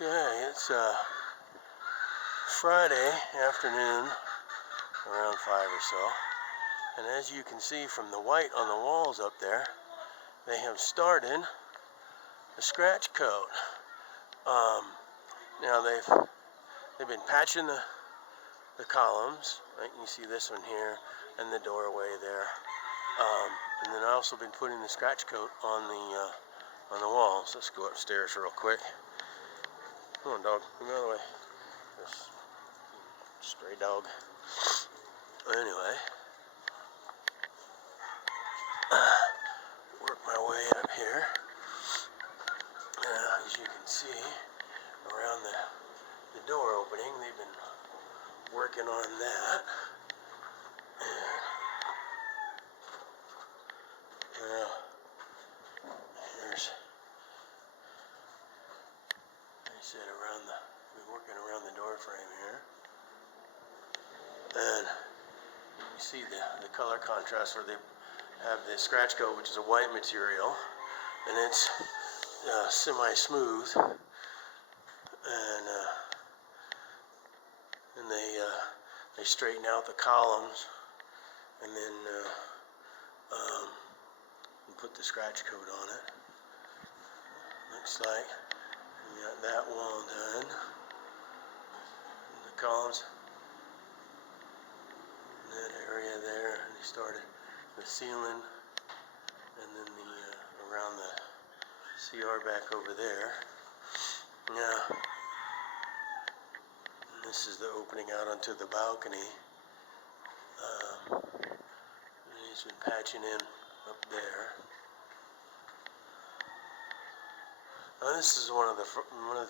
Okay, it's Friday afternoon, around 5 or so, and as you can see from the white on the walls up there, they have started a scratch coat. Now they've been patching the columns, like you see this one here, and the doorway there, and then I also been putting the scratch coat on the walls. Let's go upstairs real quick. Come on, dog. Go the other way. This stray dog. Anyway, work my way up here. As you can see, around the door opening, they've been working on that. And here's, like I said, been working around the door frame here. And you see the color contrast where they have the scratch coat, which is a white material, and it's semi-smooth, and they straighten out the columns, and then put the scratch coat on it. Looks like we got that wall done. And the columns, that area there, and they started the ceiling, and then around the CR back over there. Now, this is the opening out onto the balcony. He's been patching in up there. Now, this is one of the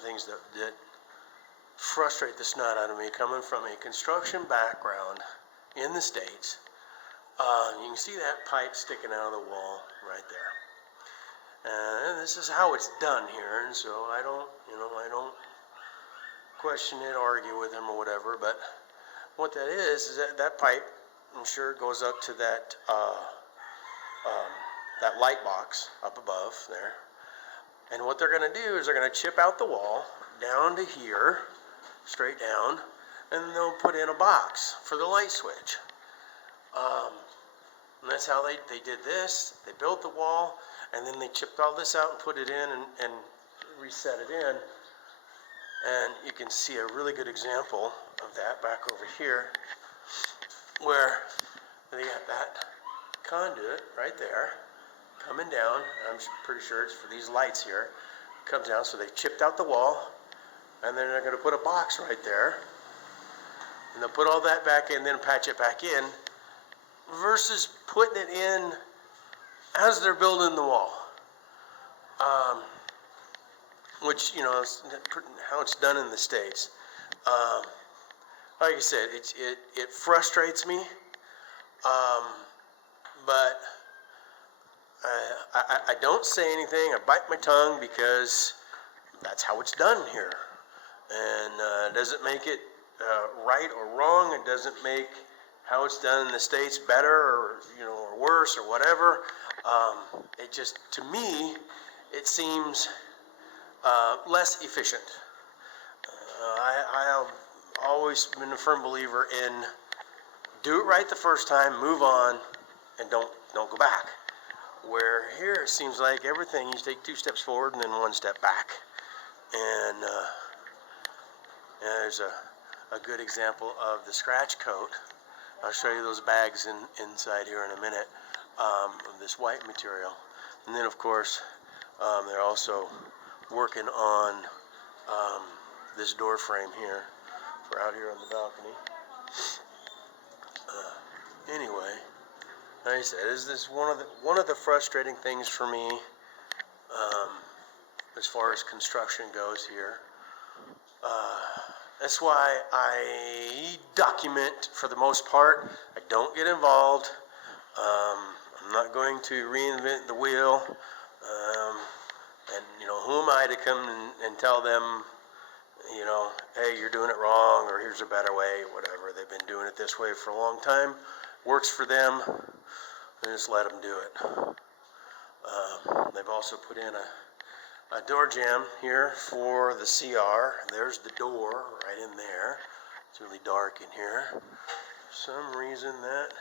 things that frustrate the snot out of me, coming from a construction background in the States. You can see that pipe sticking out of the wall right there. And this is how it's done here, and so I don't question it, argue with him or whatever, but what that is that pipe, I'm sure, goes up to that light box up above there. And what they're going to do is they're going to chip out the wall down to here, straight down, and they'll put in a box for the light switch. And that's how they did this. They built the wall, and then they chipped all this out and put it in and reset it in. And you can see a really good example of that back over here, where they got that conduit right there coming down. I'm pretty sure it's for these lights here. It comes down, so they chipped out the wall, and then they're going to put a box right there, and they'll put all that back in, then patch it back in, versus putting it in as they're building the wall. Which, is how it's done in the States. Like I said, it frustrates me, but I don't say anything. I bite my tongue because that's how it's done here, and it doesn't make it right or wrong. It doesn't make how it's done in the States better or or worse or whatever. It just, to me, it seems less efficient. I have always been a firm believer in do it right the first time, move on, and don't go back. Where here it seems like everything, you take 2 steps forward and then 1 step back. And there's a good example of the scratch coat. I'll show you those bags inside here in a minute, of this white material. And then, of course, they're also working on this door frame here for out here on the balcony. Anyway, like I said, is this one of the frustrating things for me as far as construction goes here. That's why I document for the most part. I don't get involved. I'm not going to reinvent the wheel. And who am I to come and tell them, hey, you're doing it wrong, or here's a better way, whatever. They've been doing it this way for a long time. Works for them. And just let them do it. They've also put in a door jamb here for the CR. There's the door right in there. It's really dark in here. For some reason that,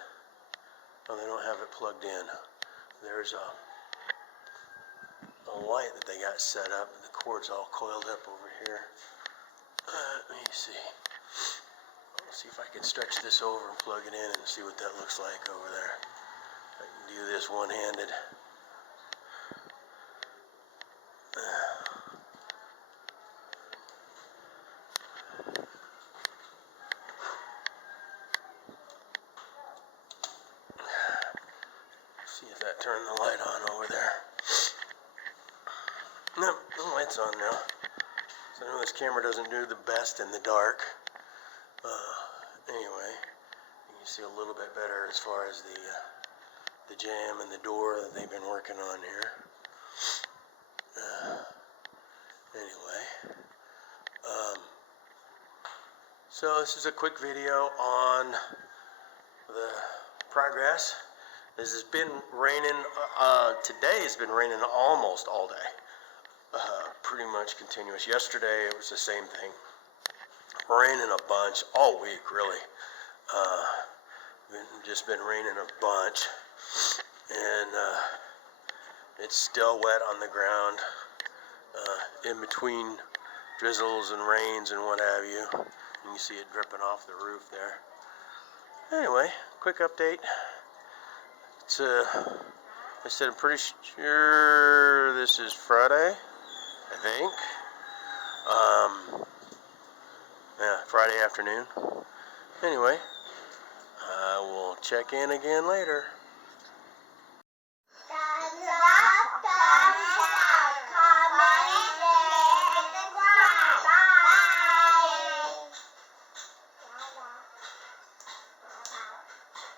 oh, they don't have it plugged in. There's a light that they got set up, and the cord's all coiled up over here. Let me see. I'll see if I can stretch this over and plug it in and see what that looks like over there. I can do this one-handed. See if that turned the light on over there. Nope, the light's on now. So I know this camera doesn't do the best in the dark. Anyway, you can see a little bit better as far as the jamb and the door that they've been working on here. Anyway, so this is a quick video on the progress. This has been raining, today it's been raining almost all day. Pretty much continuous. Yesterday it was the same thing. Raining a bunch all week, really. Just been raining a bunch, and it's still wet on the ground, in between drizzles and rains and what have you. You can see it dripping off the roof there. Anyway, quick update. It's I said I'm pretty sure this is Friday, I think. Yeah, Friday afternoon. Anyway, I will check in again later.